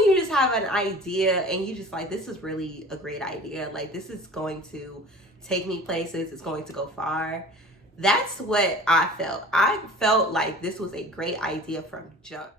when you just have an idea and you just like, this is really a great idea. Like, this is going to take me places. It's going to go far. That's what I felt. I felt like this was a great idea from jump.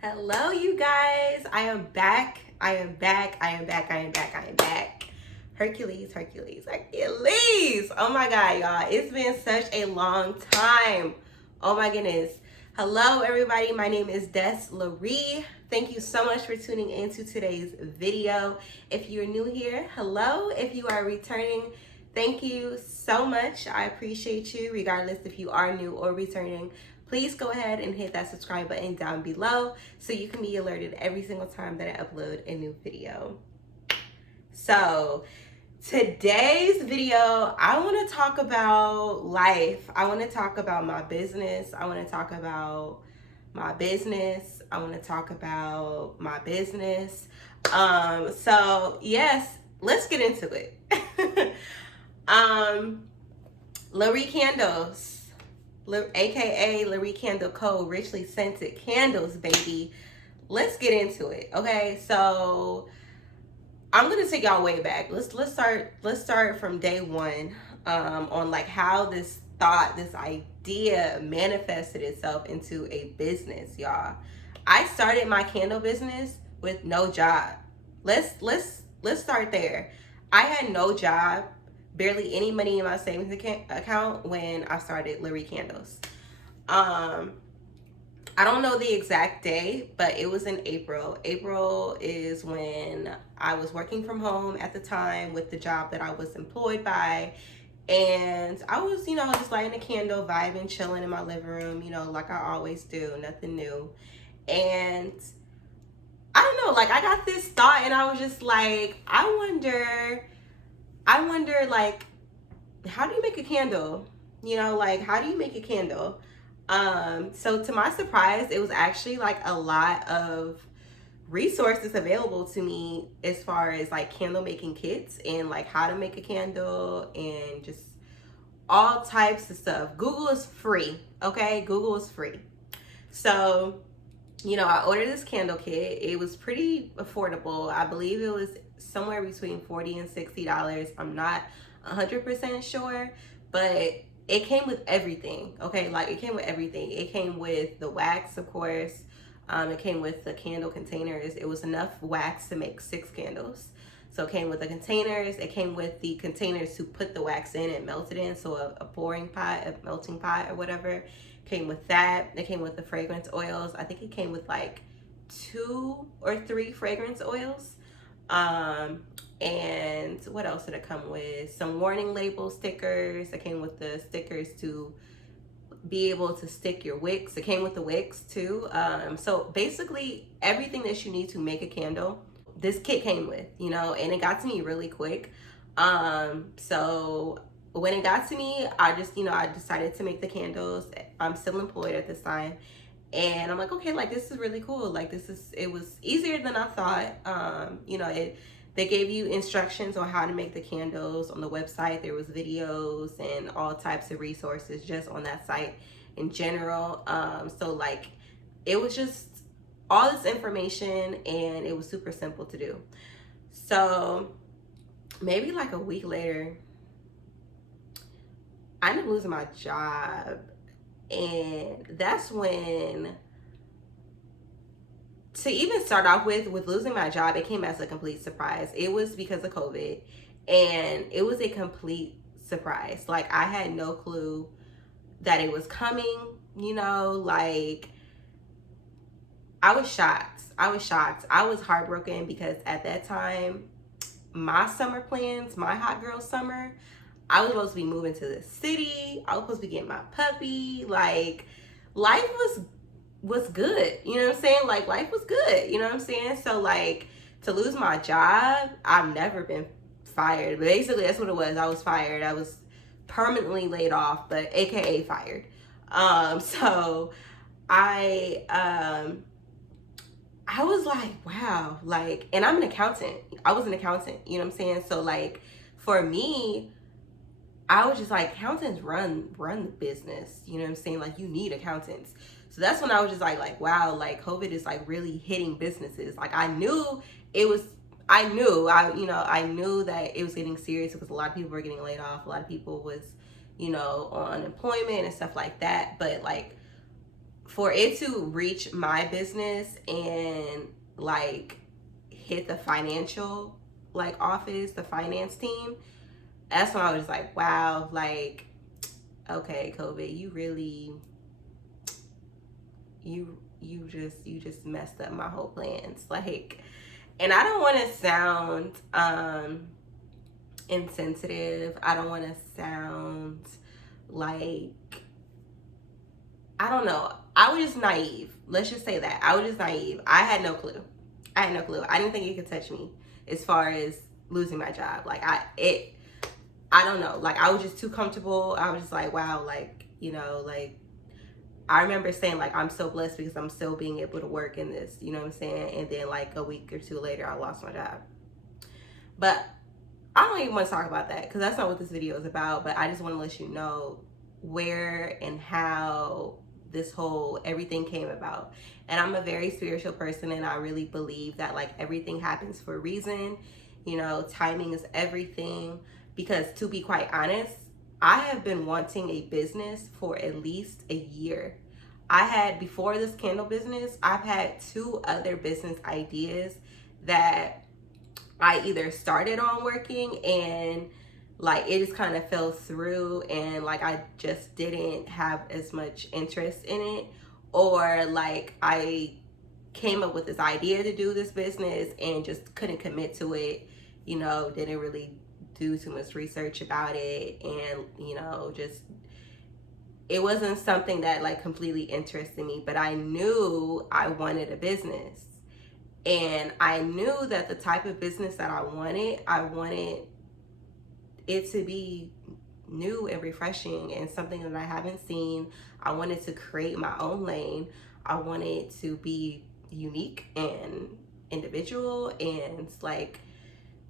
Hello, you guys. I am back. I am back. I am back. I am back. I am back. Hercules, Hercules, Hercules. Oh my God, y'all. It's been such a long time. Oh my goodness. Hello, everybody. My name is Des Larie. Thank you so much for tuning into today's video. If you're new here, hello. If you are returning, thank you so much. I appreciate you, regardless if you are new or returning. Please go ahead and hit that subscribe button down below so you can be alerted every single time that I upload a new video. So today's video, I want to talk about life. I want to talk about my business. I want to talk about my business. I want to talk about my business. So yes, let's get into it. Larie Candles, aka Larie Candle Co. Richly Scented Candles, baby. Let's get into it. Okay, so I'm gonna take y'all way back. Let's start from day one, on like how this idea manifested itself into a business, y'all. I started my candle business with no job. Let's start there. I had no job, barely any money in my savings account when I started Larie Candles. I don't know the exact day, but it was in April. April is when I was working from home at the time with the job that I was employed by. And I was, just lighting a candle, vibing, chilling in my living room, like I always do, nothing new. And I don't know, like I got this thought and I was just like, I wonder, like, how do you make a candle? Like, how do you make a candle? So to my surprise, it was actually like a lot of resources available to me as far as like candle making kits and like how to make a candle and just all types of stuff. Google is free, okay? Google is free. So, I ordered this candle kit. It was pretty affordable. I believe it was somewhere between $40 and $60. I'm not 100% sure, but it came with everything, okay? Like, it came with everything. It came with the wax, of course. It came with the candle containers. It was enough wax to make 6 candles. So it came with the containers. It came with the containers to put the wax in and melt it in. So a pouring pot, a melting pot or whatever came with that. It came with the fragrance oils. I think it came with like 2 or 3 fragrance oils. And what else did it come with? Some warning label stickers. It came with the stickers to be able to stick your wicks. It came with the wicks too. So basically everything that you need to make a candle, this kit came with, and it got to me really quick. So when it got to me, I just, I decided to make the candles. I'm still employed at this time. And I'm like, okay, like this is really cool. Like it was easier than I thought. They gave you instructions on how to make the candles on the website. There was videos and all types of resources just on that site in general. So like, it was just all this information and it was super simple to do. So maybe like a week later, I ended up losing my job. And that's when, to even start off with losing my job, it came as a complete surprise. It was because of COVID, and it was a complete surprise. Like, I had no clue that it was coming, like, I was shocked. I was heartbroken because at that time, my summer plans, my hot girl summer, I was supposed to be moving to the city. I was supposed to be getting my puppy. Like, life was good. You know what I'm saying? Like, life was good. You know what I'm saying? So, like, to lose my job, I've never been fired. But basically, that's what it was. I was fired. I was permanently laid off, but AKA fired. So I I was like, wow, like, and I'm an accountant. I was an accountant, you know what I'm saying? So like for me, I was just like, accountants run the business, you know what I'm saying? Like you need accountants. So that's when I was just like wow, like COVID is like really hitting businesses. Like I knew it was I knew that it was getting serious because a lot of people were getting laid off, a lot of people was, on unemployment and stuff like that. But like for it to reach my business and like hit the financial like office, the finance team, that's when I was like, wow, like, okay, COVID, you really, you just messed up my whole plans. Like, and I don't want to sound insensitive. I don't want to sound like, I don't know. I was just naive. Let's just say that. I was just naive. I had no clue. I had no clue. I didn't think it could touch me as far as losing my job. Like I don't know. Like I was just too comfortable. I was just like, wow, like, like I remember saying like I'm so blessed because I'm still being able to work in this, you know what I'm saying? And then like a week or two later I lost my job. But I don't even want to talk about that because that's not what this video is about. But I just want to let you know where and how this whole everything came about. And I'm a very spiritual person, and I really believe that like everything happens for a reason. Timing is everything. Because to be quite honest, I have been wanting a business for at least a year. Before this candle business, I've had 2 other business ideas that I either started on working and like it just kind of fell through, and like I just didn't have as much interest in it, or like I came up with this idea to do this business and just couldn't commit to it, didn't really do too much research about it, and just it wasn't something that like completely interested me. But I knew I wanted a business, and I knew that the type of business that I wanted it to be new and refreshing and something that I haven't seen. I wanted to create my own lane. I wanted to be unique and individual, and like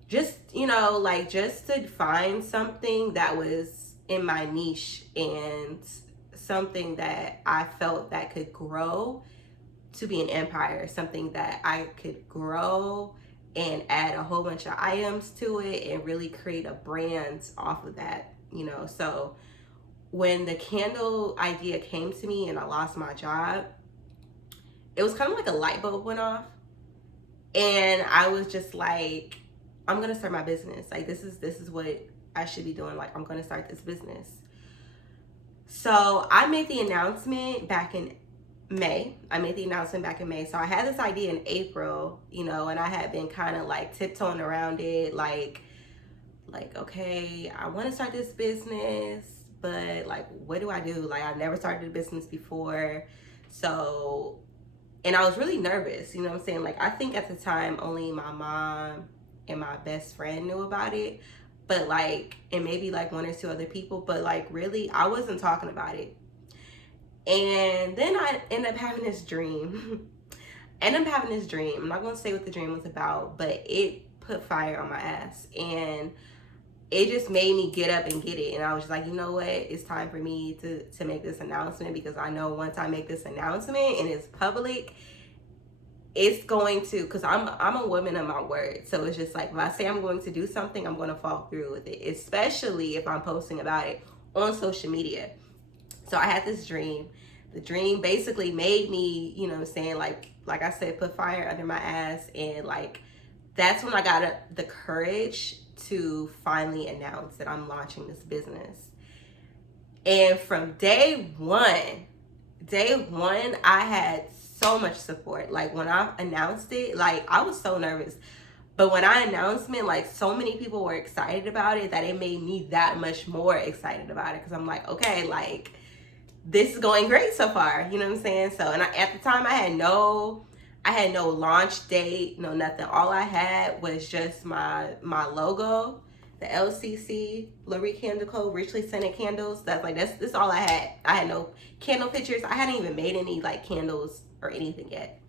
just just to find something that was in my niche and something that I felt that could grow to be an empire, something that I could grow and add a whole bunch of items to it and really create a brand off of that. So when the candle idea came to me and I lost my job, it was kind of like a light bulb went off, and I was just like, I'm gonna start my business. Like this is what I should be doing. Like I'm gonna start this business. So I made the announcement back in May. So I had this idea in April, and I had been kind of like tiptoeing around it, like okay, I want to start this business, but like what do I do? Like I've never started a business before. So, and I was really nervous, you know what I'm saying? Like I think at the time only my mom and my best friend knew about it, but like, and maybe like 1 or 2 other people, but like really I wasn't talking about it. And then I ended up having this dream. I'm not going to say what the dream was about, but it put fire on my ass, and it just made me get up and get it. And I was just like, you know what? It's time for me to make this announcement, because I know once I make this announcement and it's public, it's going to, because I'm a woman of my word. So it's just like, if I say I'm going to do something, I'm going to follow through with it, especially if I'm posting about it on social media. So I had this dream. The dream basically made me, you know what I'm saying, like I said, put fire under my ass. And like, that's when I got the courage to finally announce that I'm launching this business. And from day one, I had so much support. Like when I announced it, like I was so nervous. But when I announced it, like so many people were excited about it that it made me that much more excited about it. Because I'm like, okay, like this is going great so far. You know what I'm saying? So, and at the time I had no launch date, no nothing. All I had was just my logo, the LCC, Loree Candle Co. Richly Scented Candles. That's all I had. I had no candle pictures. I hadn't even made any like candles or anything yet.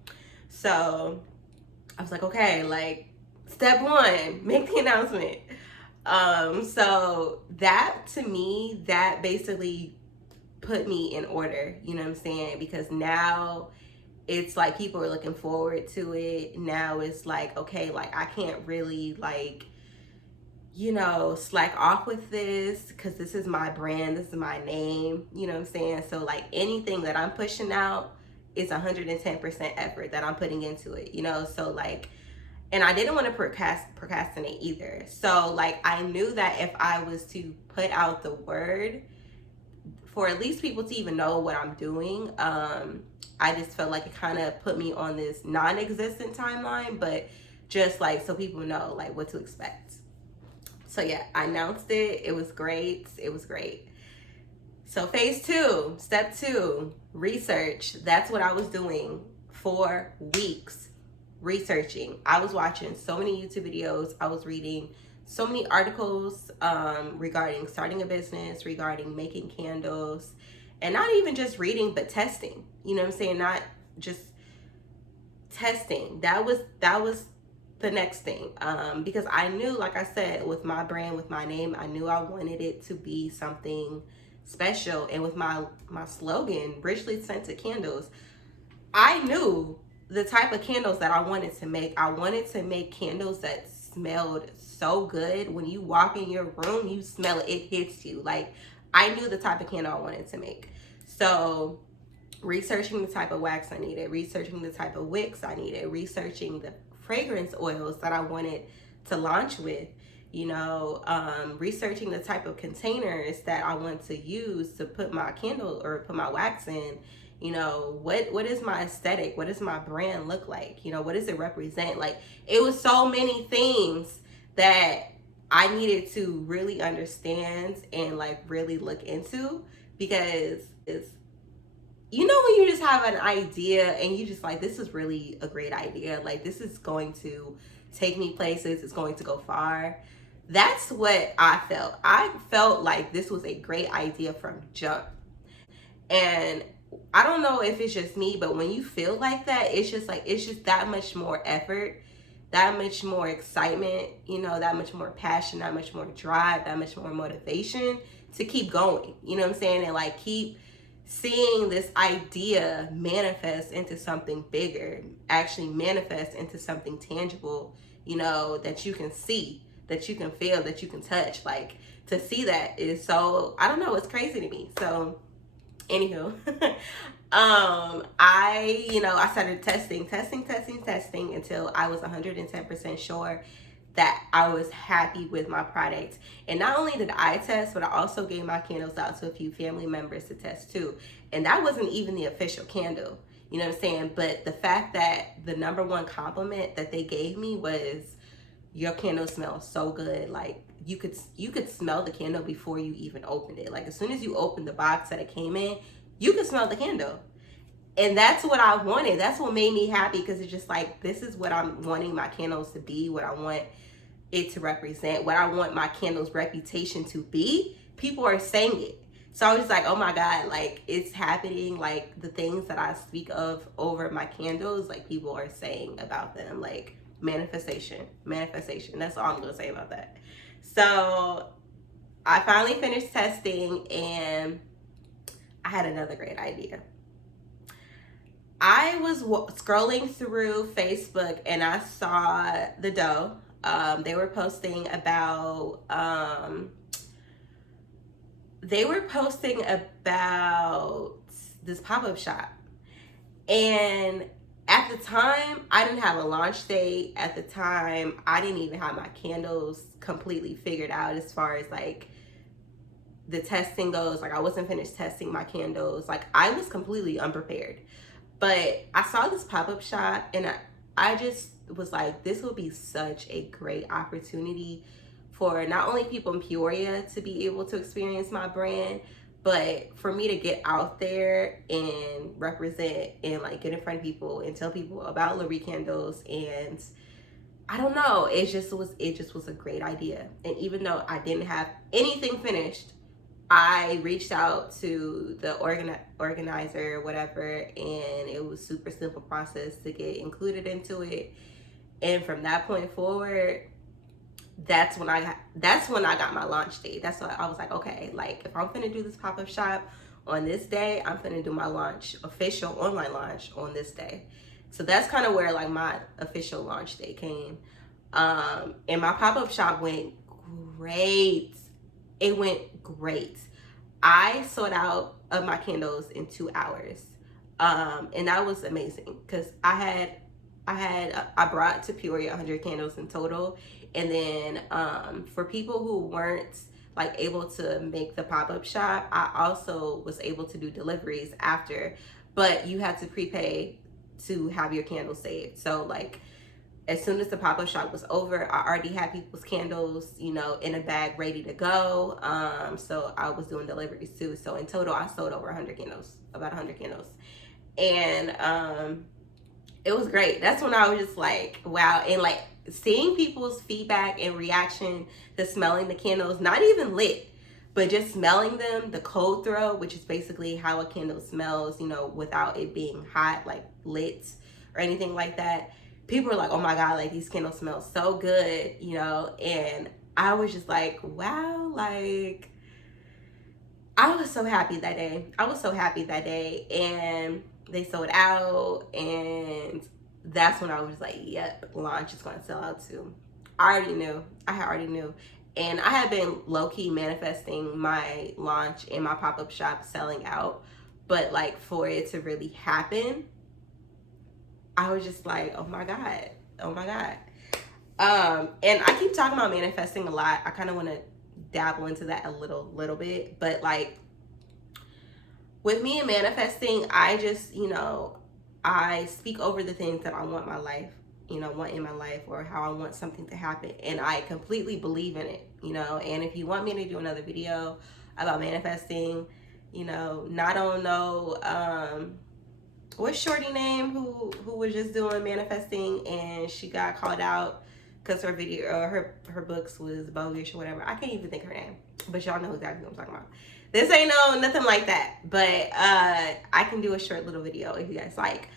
So I was like, okay, like step one, make the announcement. So that to me, that basically put me in order, you know what I'm saying? Because now it's like people are looking forward to it. Now it's like, okay, like I can't really like, you know, slack off with this because this is my brand, this is my name, you know what I'm saying? So like anything that I'm pushing out is 110% effort that I'm putting into it, you know? So like, and I didn't want to procrastinate either. So like I knew that if I was to put out the word for at least people to even know what I'm doing, I just felt like it kind of put me on this non-existent timeline, but just like so people know like what to expect. So yeah, I announced it. It was great. It was great. So phase two, step two, research. That's what I was doing for weeks, researching. I was watching so many YouTube videos. I was reading so many articles regarding starting a business, regarding making candles, and not even just reading, but testing. You know what I'm saying? Not just testing. That was the next thing, because I knew, like I said, with my brand, with my name, I knew I wanted it to be something special. And with my slogan, richly scented candles, I knew the type of candles that I wanted to make. I wanted to make candles that smelled so good. When you walk in your room, you smell it, it hits you. Like I knew the type of candle I wanted to make. So researching the type of wax I needed, researching the type of wicks I needed, researching the fragrance oils that I wanted to launch with, you know, researching the type of containers that I want to use to put my candle or put my wax in. You know, what is my aesthetic? What does my brand look like? You know, what does it represent? Like it was so many things that I needed to really understand and like really look into, because it's, you know, when you just have an idea and you just like, this is really a great idea, like this is going to take me places, it's going to go far. That's what I felt like this was a great idea from jump. And I don't know if it's just me, but when you feel like that, it's just like, it's just that much more effort, that much more excitement, you know, that much more passion, that much more drive, that much more motivation to keep going, you know what I'm saying? And like keep seeing this idea manifest into something bigger, actually manifest into something tangible, you know, that you can see, that you can feel, that you can touch. Like to see that is so, I don't know, it's crazy to me. So anywho, I started testing until I was 110% sure that I was happy with my product. And not only did I test, but I also gave my candles out to a few family members to test too. And that wasn't even the official candle, you know what I'm saying? But the fact that the number one compliment that they gave me was, your candle smells so good. Like you could smell the candle before you even opened it. Like as soon as you opened the box that it came in, you could smell the candle. And that's what I wanted. That's what made me happy, because it's just like, this is what I'm wanting my candles to be, what I want it to represent, what I want my candle's reputation to be. People are saying it. So I was just like, oh my God, like it's happening. Like the things that I speak of over my candles, like people are saying about them, like manifestation. That's all I'm gonna say about that. So I finally finished testing and I had another great idea. I was scrolling through Facebook and I saw the dough. They were posting about this pop-up shop. And at the time, I didn't have a launch date. At the time, I didn't even have my candles completely figured out as far as like the testing goes. Like I wasn't finished testing my candles. Like I was completely unprepared. But I saw this pop-up shop and I just was like, this will be such a great opportunity for not only people in Peoria to be able to experience my brand, but for me to get out there and represent and like get in front of people and tell people about Loree Candles. And I don't know, it just was a great idea. And even though I didn't have anything finished, I reached out to the organizer, whatever, and it was super simple process to get included into it. And from that point forward, that's when I got my launch date. That's why I was like, okay, like if I'm finna do this pop-up shop on this day, I'm finna do my launch, official online launch on this day. So that's kind of where like my official launch day came. And my pop-up shop went great. It went great. I sold out of my candles in 2 hours. And that was amazing because I brought to Peoria 100 candles in total. And then for people who weren't like able to make the pop-up shop, I also was able to do deliveries after, but you had to prepay to have your candles saved. So like as soon as the pop-up shop was over, I already had people's candles, you know, in a bag ready to go. So I was doing deliveries too. So in total, I sold over 100 candles, about 100 candles. And it was great. That's when I was just like, wow. And like seeing people's feedback and reaction to smelling the candles, not even lit, but just smelling them, the cold throw, which is basically how a candle smells, you know, without it being hot, like lit or anything like that. People are like, oh my God, like these candles smell so good, you know? And I was just like, wow, like I was so happy that day. And they sold out, and that's when I was like, yep, launch is gonna sell out too. I already knew. And I had been low-key manifesting my launch and my pop-up shop selling out, but like for it to really happen, I was just like, oh my God. And I keep talking about manifesting a lot. I kind of want to dabble into that a little bit, but like with me and manifesting, I just, you know, I speak over the things that I want my life, you know, want in my life, or how I want something to happen, and I completely believe in it, you know. And if you want me to do another video about manifesting, you know, not on no what's shorty name who was just doing manifesting and she got called out because her video or her books was bogus or whatever. I can't even think her name, but y'all know exactly what I'm talking about. This ain't nothing like that, but I can do a short little video if you guys like.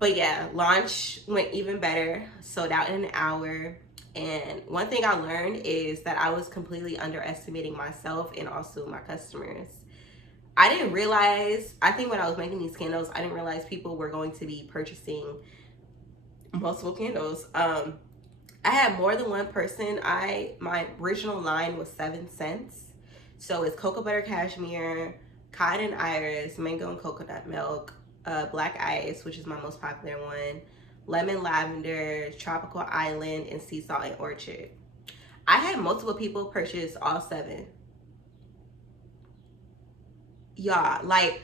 But yeah, launch went even better, sold out in an hour. And one thing I learned is that I was completely underestimating myself and also my customers. I didn't realize, I think when I was making these candles, I didn't realize people were going to be purchasing multiple candles. I had more than one person. My original line was 7 cents. So it's cocoa butter cashmere, cotton iris, mango and coconut milk, black ice, which is my most popular one, lemon lavender, tropical island, and sea salt and orchard. I had multiple people purchase all 7. Y'all, like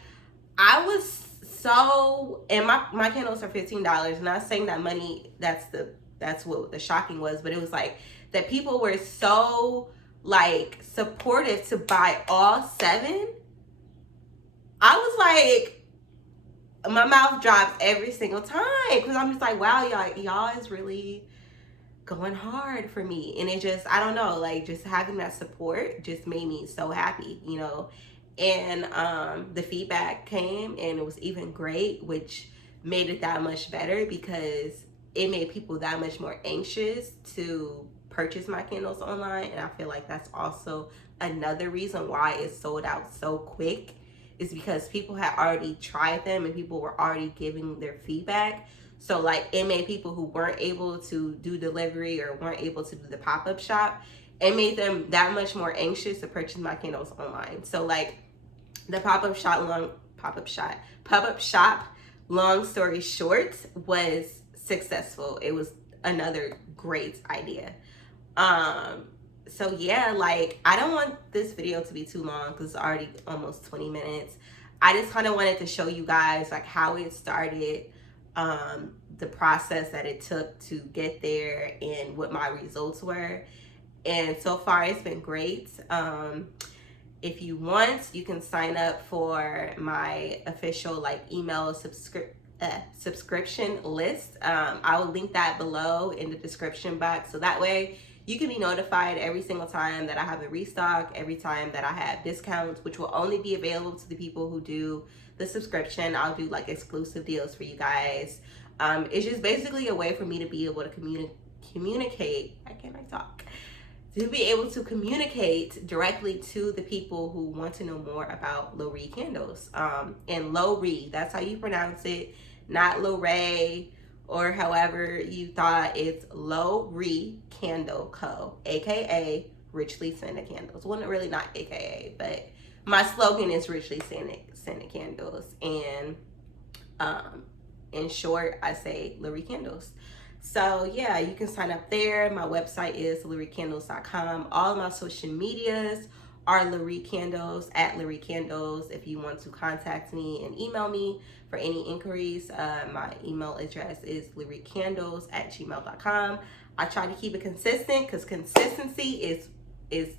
I was so, and my candles are $15. Not saying that money, that's what the shocking was, but it was like that people were so like supportive to buy all 7. I was like, my mouth drops every single time because I'm just like, wow, y'all is really going hard for me. And it just, I don't know, like just having that support just made me so happy, you know. And the feedback came and it was even great, which made it that much better because it made people that much more anxious to purchase my candles online. And I feel like that's also another reason why it sold out so quick, is because people had already tried them and people were already giving their feedback. So like it made people who weren't able to do delivery or weren't able to do the pop-up shop, it made them that much more anxious to purchase my candles online. So like the pop-up shop, long story short, was successful. It was another great idea. So yeah, like I don't want this video to be too long because it's already almost 20 minutes. I just kind of wanted to show you guys like how it started, the process that it took to get there and what my results were. And so far it's been great. If you want, you can sign up for my official like email subscription list. I will link that below in the description box, so that way you can be notified every single time that I have a restock, every time that I have discounts, which will only be available to the people who do the subscription. I'll do like exclusive deals for you guys. It's just basically a way for me to be able to communicate. I can't talk. To be able to communicate directly to the people who want to know more about Lowry candles. And Lowry, that's how you pronounce it, not Lowray, or however you thought. It's Lowry Candle Co., aka Richly Scented Candles. Well, really not aka, but my slogan is Richly Scented Candles. And in short, I say Lowry Candles. So yeah, you can sign up there. My website is lowrycandles.com. All of my social medias are Lowry Candles, at Lowry Candles. If you want to contact me and email me for any inquiries, my email address is lowrycandles@gmail.com. I try to keep it consistent because consistency is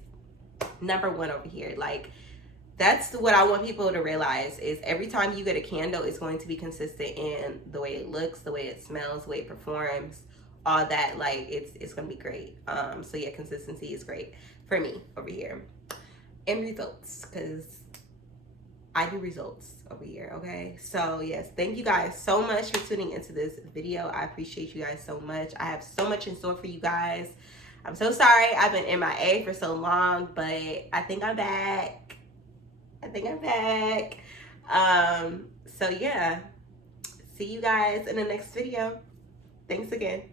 number one over here. Like, that's what I want people to realize, is every time you get a candle, it's going to be consistent in the way it looks, the way it smells, the way it performs, all that. Like, it's gonna be great. So yeah, consistency is great for me over here. And results, because I do results over here, okay? So yes, thank you guys so much for tuning into this video. I appreciate you guys so much. I have so much in store for you guys. I'm so sorry I've been MIA for so long, but I think I'm back. So yeah, see you guys in the next video. Thanks again.